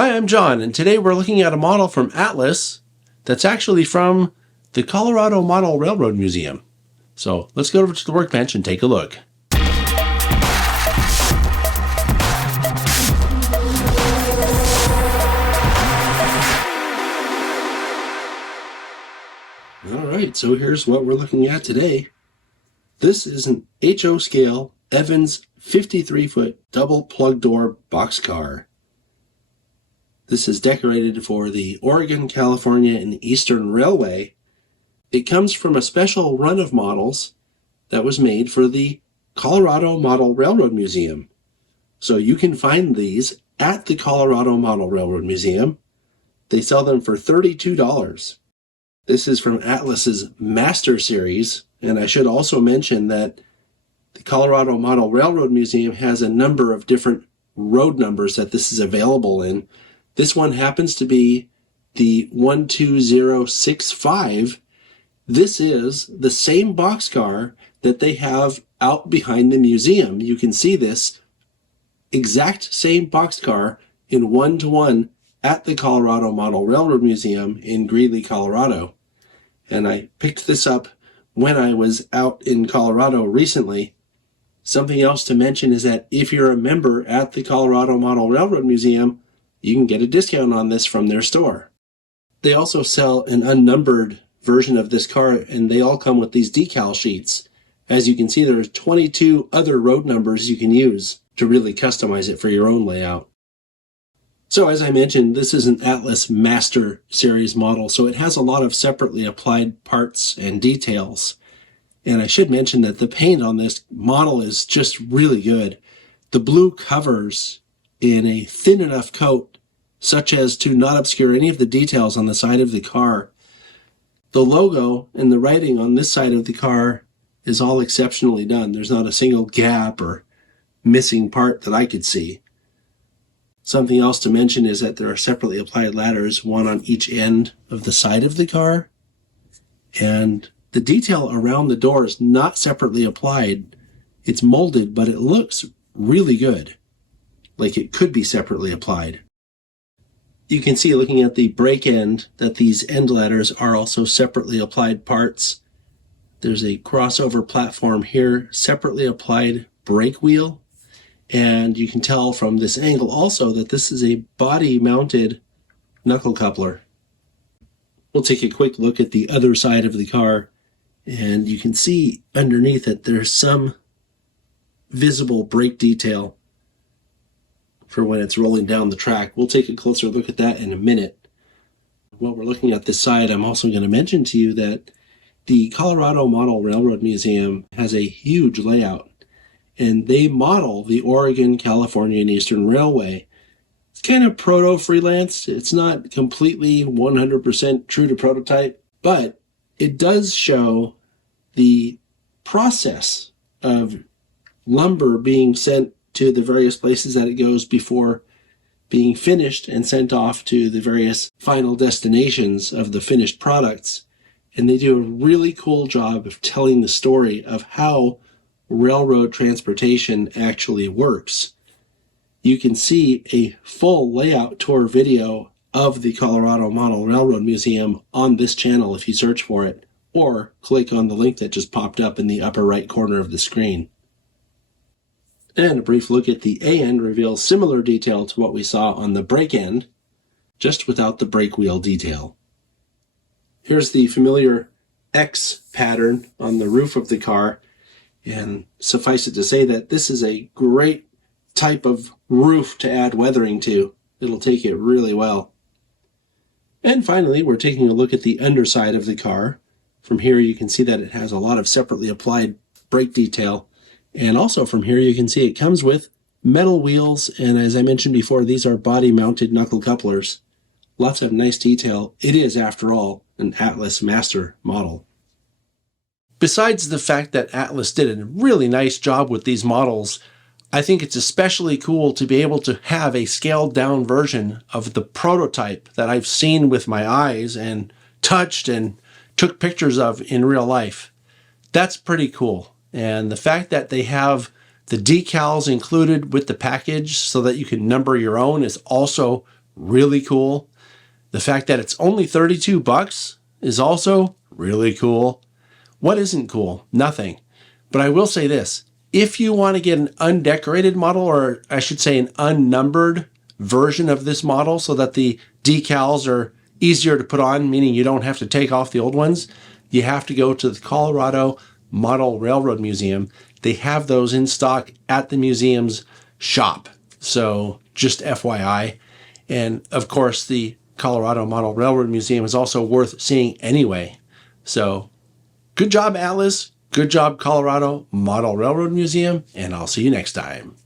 Hi, I'm John, and today we're looking at a model from Atlas that's actually from the Colorado Model Railroad Museum. So let's go over to the workbench and take a look. Alright, so here's what we're looking at today. This is an HO scale Evans 53-foot double plug door boxcar. This is decorated for the Oregon, California, and Eastern Railway. It comes from a special run of models that was made for the Colorado Model Railroad Museum. So you can find these at the Colorado Model Railroad Museum. They sell them for $32. This is from Atlas's Master Series, and I should also mention that the Colorado Model Railroad Museum has a number of different road numbers that this is available in. This one happens to be the 12065. This is the same boxcar that they have out behind the museum. You can see this exact same boxcar in 1-to-1 at the Colorado Model Railroad Museum in Greeley, Colorado. And I picked this up when I was out in Colorado recently. Something else to mention is that if you're a member at the Colorado Model Railroad Museum, you can get a discount on this from their store. They also sell an unnumbered version of this car, and they all come with these decal sheets. As you can see, there's 22 other road numbers you can use to really customize it for your own layout. So as I mentioned, this is an Atlas Master Series model, so it has a lot of separately applied parts and details. And I should mention that the paint on this model is just really good. The blue covers in a thin enough coat such as to not obscure any of the details on the side of the car. The logo and the writing on this side of the car is all exceptionally done. There's not a single gap or missing part that I could see. Something else to mention is that there are separately applied ladders, one on each end of the side of the car. And the detail around the door is not separately applied. It's molded, but it looks really good, like it could be separately applied. You can see, looking at the brake end, that these end ladders are also separately applied parts. There's a crossover platform here, separately applied brake wheel. And you can tell from this angle also that this is a body-mounted knuckle coupler. We'll take a quick look at the other side of the car, and you can see underneath it there's some visible brake detail for when it's rolling down the track. We'll take a closer look at that in a minute. While we're looking at this side, I'm also going to mention to you that the Colorado Model Railroad Museum has a huge layout, and they model the Oregon, California, and Eastern Railway. It's kind of proto-freelance. It's not completely 100% true to prototype, but it does show the process of lumber being sent to the various places that it goes before being finished and sent off to the various final destinations of the finished products. And they do a really cool job of telling the story of how railroad transportation actually works. You can see a full layout tour video of the Colorado Model Railroad Museum on this channel if you search for it, or click on the link that just popped up in the upper right corner of the screen. And a brief look at the A end reveals similar detail to what we saw on the brake end, just without the brake wheel detail. Here's the familiar X pattern on the roof of the car, and suffice it to say that this is a great type of roof to add weathering to. It'll take it really well. And finally, we're taking a look at the underside of the car. From here you can see that it has a lot of separately applied brake detail. And also from here you can see it comes with metal wheels, and as I mentioned before, these are body-mounted knuckle couplers. Lots of nice detail. It is, after all, an Atlas Master model. Besides the fact that Atlas did a really nice job with these models, I think it's especially cool to be able to have a scaled down version of the prototype that I've seen with my eyes and touched and took pictures of in real life. That's pretty cool. And the fact that they have the decals included with the package so that you can number your own is also really cool. The fact that it's only $32 is also really cool. What isn't cool? Nothing. But I will say this. If you want to get an undecorated model, or I should say an unnumbered version of this model so that the decals are easier to put on, meaning you don't have to take off the old ones, you have to go to the Colorado Model Railroad Museum. They have those in stock at the museum's shop. So just FYI. And of course, the Colorado Model Railroad Museum is also worth seeing anyway. So good job, Atlas. Good job, Colorado Model Railroad Museum. And I'll see you next time.